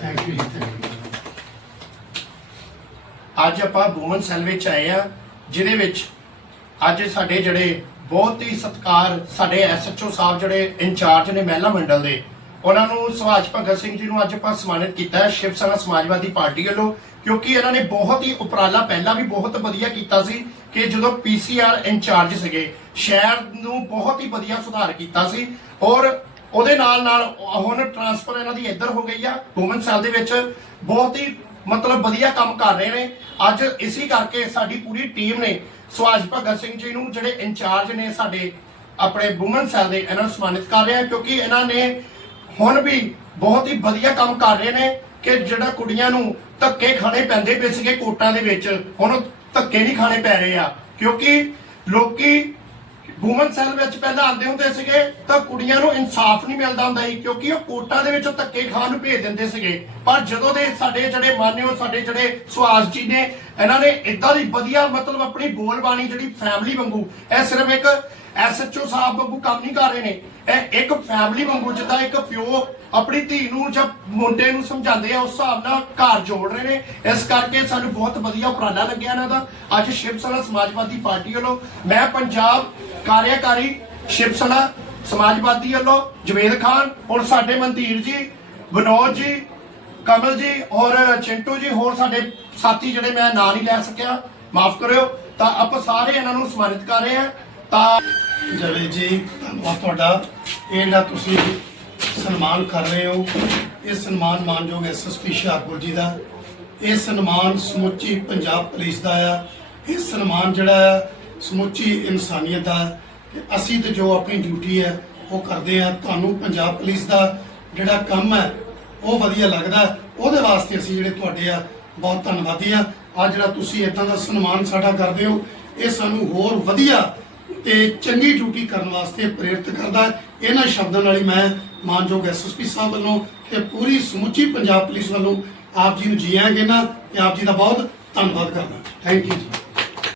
Thank you ਅੱਜ ਆਪਾਂ woman cell ਵਿੱਚ ਆਏ ਆ ਜਿਹਦੇ ਵਿੱਚ ਅੱਜ ਸਾਡੇ ਜਿਹੜੇ ਬਹੁਤ ਹੀ ਸਤਿਕਾਰ ਸਾਡੇ ਐਸਐਚਓ ਸਾਹਿਬ ਜਿਹੜੇ ਇੰਚਾਰਜ ਨੇ ਮਹਿਲਾ ਮੰਡਲ ਦੇ, ਉਹਨਾਂ ਨੂੰ ਸੁਭਾਸ਼ ਭਗਤ ਸਿੰਘ ਜੀ ਨੂੰ ਅੱਜ ਆਪਾਂ ਸਨਮਾਨਿਤ ਕੀਤਾ ਹੈ ਸ਼ਿਵ ਸੈਨਾ ਸਮਾਜਵਾਦੀ ਪਾਰਟੀ ਵੱਲੋਂ, ਕਿਉਂਕਿ ਇਹਨਾਂ ਨੇ ਬਹੁਤ ਹੀ ਉਪਰਾਲਾ ਪਹਿਲਾਂ ਵੀ ਬਹੁਤ ਵਧੀਆ ਕੀਤਾ ਸੀ ਕਿ ਜਦੋਂ ਪੀਸੀਆਰ ਇੰਚਾਰਜ ਸੀਗੇ, ਸ਼ਹਿਰ ਨੂੰ ਬਹੁਤ ਹੀ ਵਧੀਆ ਸੁਧਾਰ ਕੀਤਾ ਸੀ ਔਰ ਉਹਦੇ ਨਾਲ ਨਾਲ ਹੁਣ ਟ੍ਰਾਂਸਫਰ ਇਹਨਾਂ ਦੀ ਇੱਧਰ ਹੋ ਗਈ ਆ ਵੂਮਨ ਸੈੱਲ ਦੇ ਵਿੱਚ। ਬਹੁਤ ਹੀ ਮਤਲਬ ਵਧੀਆ ਕੰਮ ਕਰ ਰਹੇ ਨੇ। ਅੱਜ ਇਸੇ ਕਰਕੇ ਸਾਡੀ ਪੂਰੀ ਟੀਮ ਨੇ ਸੁਭਾਸ਼ ਭਗਤ ਸਿੰਘ ਜੀ ਨੂੰ ਜਿਹੜੇ ਇੰਚਾਰਜ ਨੇ ਸਾਡੇ ਆਪਣੇ ਵੂਮਨ ਸੈੱਲ ਦੇ, ਇਹਨਾਂ ਨੂੰ ਸਨਮਾਨਿਤ ਕਰ ਰਹੇ ਆ ਕਿਉਂਕਿ ਇਹਨਾਂ ਨੇ ਹੁਣ ਵੀ ਬਹੁਤ ਹੀ ਵਧੀਆ ਕੰਮ ਕਰ ਰਹੇ ਨੇ ਕਿ ਜਿਹੜਾ ਕੁੜੀਆਂ ਨੂੰ ਧੱਕੇ ਖਾਣੇ ਪੈਂਦੇ ਪਏ ਸੀਗੇ ਕੋਟਾਂ ਦੇ ਵਿੱਚ, ਹੁਣ ਧੱਕੇ ਨਹੀਂ ਖਾਣੇ ਪੈ ਰਹੇ ਆ। ਕਿਉਂਕਿ ਲੋਕੀ ਵੂਮਨ ਸੈੱਲ ਵਿੱਚ ਪਹਿਲਾਂ ਆਉਂਦੇ ਹੁੰਦੇ ਸੀਗੇ, ਤਾਂ ਕੁੜੀਆਂ ਨੂੰ ਇਨਸਾਫ ਨਹੀਂ ਮਿਲਦਾ ਹੁੰਦਾ ਸੀ, ਕਿਉਂਕਿ ਉਹ ਕੋਟਾਂ ਦੇ ਵਿੱਚੋਂ ਧੱਕੇ ਖਾਣ ਨੂੰ ਭੇਜ ਦਿੰਦੇ ਸੀਗੇ। ਪਰ ਜਦੋਂ ਦੇ ਸਾਡੇ ਜਿਹੜੇ ਮਾਨਿਓ ਸਾਡੇ ਜਿਹੜੇ ਸੁਹਾਸ ਜੀ ਨੇ, ਇਹਨਾਂ ਨੇ ਇਦਾਂ ਦੀ ਵਧੀਆ ਮਤਲਬ ਆਪਣੀ ਬੋਲਬਾਣੀ ਜਿਹੜੀ ਫੈਮਿਲੀ ਵਾਂਗੂ, ਇਹ ਸਿਰਫ ਇੱਕ ਐਸਐਚਓ ਸਾਹਿਬ ਵਾਂਗੂ ਕੰਮ ਨਹੀਂ ਕਰ ਰਹੇ ਨੇ, ਇਹ ਇੱਕ ਫੈਮਿਲੀ ਵਾਂਗੂ, ਜਿੱਦਾਂ ਇੱਕ ਪਿਓ ਆਪਣੀ ਧੀ ਨੂੰ ਜਾਂ ਮੁੰਡੇ ਨੂੰ ਸਮਝਾਉਂਦੇ ਆ, ਉਸ ਹਿਸਾਬ ਨਾਲ ਘਰ ਜੋੜ ਰਹੇ ਨੇ। ਇਸ ਕਰਕੇ ਸਾਨੂੰ ਬਹੁਤ ਵਧੀਆ ਉਪਰਾਲਾ ਲੱਗਿਆ ਇਹਨਾਂ ਦਾ। ਅੱਜ ਸ਼ਿਵ ਸੈਨਾ ਸਮਾਜਵਾਦੀ ਪਾਰਟੀ ਵੱਲੋਂ ਮੈਂ ਪੰਜਾਬ ਕਾਰਿਆਕਾਰੀ ਸ਼ਿਵ ਸਮਾਜਵਾਦੀ ਵੱਲੋਂ ਜਵੇਦ ਖਾਨ ਔਰ ਸਾਡੇ ਮਨਧੀਰ ਜੀ, ਵਿਨੋਦ ਜੀ, ਕਮਲ ਜੀ ਔਰ ਚਿੰਟੂ ਜੀ, ਹੋਰ ਸਾਡੇ ਸਾਥੀ ਜਿਹੜੇ ਮੈਂ ਨਾਂ ਨਹੀਂ ਲੈ ਸਕਿਆ, ਮਾਫ ਕਰਿਓ। ਤਾਂ ਆਪਾਂ ਸਾਰੇ ਇਹਨਾਂ ਨੂੰ ਸਨਮਾਨਿਤ ਕਰ ਰਹੇ ਹਾਂ। ਤਾਂ ਜਵੇਦ ਜੀ, ਧੰਨਵਾਦ ਤੁਹਾਡਾ। ਇਹ ਜਿਹੜਾ ਤੁਸੀਂ ਸਨਮਾਨ ਕਰ ਰਹੇ ਹੋ। ਇਹ ਸਨਮਾਨ ਮਾਨਯੋਗ ਐਸਐਸਪੀ ਸ਼ਾਹਪੁਰ ਜੀ ਦਾ। ਇਹ ਸਨਮਾਨ ਸਮੁੱਚੀ ਪੰਜਾਬ ਪੁਲਿਸ ਦਾ ਆ। ਇਹ ਸਨਮਾਨ ਜਿਹੜਾ ਆ ਸਮੁੱਚੀ ਇਨਸਾਨੀਅਤ ਦਾ ਹੈ ਅਸੀਂ ਤੇ ਜੋ ਆਪਣੀ ਡਿਊਟੀ ਹੈ, ਉਹ ਕਰਦੇ ਆ ਤੁਹਾਨੂੰ ਪੰਜਾਬ ਪੁਲਿਸ ਦਾ ਜਿਹੜਾ ਕੰਮ ਹੈ, ਉਹ ਵਧੀਆ ਲੱਗਦਾ ਉਹਦੇ ਵਾਸਤੇ ਅਸੀਂ ਜਿਹੜੇ ਤੁਹਾਡੇ ਆ, ਬਹੁਤ ਧੰਨਵਾਦੀ ਆ ਅੱਜ ਜਿਹੜਾ ਤੁਸੀਂ ਇਦਾਂ ਦਾ ਸਨਮਾਨ ਸਾਡਾ ਕਰਦੇ ਹੋ, ਇਹ ਸਾਨੂੰ ਹੋਰ ਵਧੀਆ ਤੇ ਚੰਗੀ ਡਿਊਟੀ ਕਰਨ ਵਾਸਤੇ ਪ੍ਰੇਰਿਤ ਕਰਦਾ ਇਹਨਾਂ ਸ਼ਬਦਾਂ ਨਾਲ ਹੀ ਮੈਂ ਮਾਨਯੋਗ ਐਸਐਸਪੀ ਸਾਹਿਬ ਵੱਲੋਂ ਤੇ ਪੂਰੀ ਸਮੁੱਚੀ ਪੰਜਾਬ ਪੁਲਿਸ ਵੱਲੋਂ ਆਪ ਜੀ ਨੂੰ ਜੀ ਆਇਆਂ ਕਹਿਣਾ ਤੇ ਆਪ ਜੀ ਦਾ ਬਹੁਤ ਧੰਨਵਾਦ ਕਰਦਾ ਥੈਂਕ ਯੂ ਜੀ।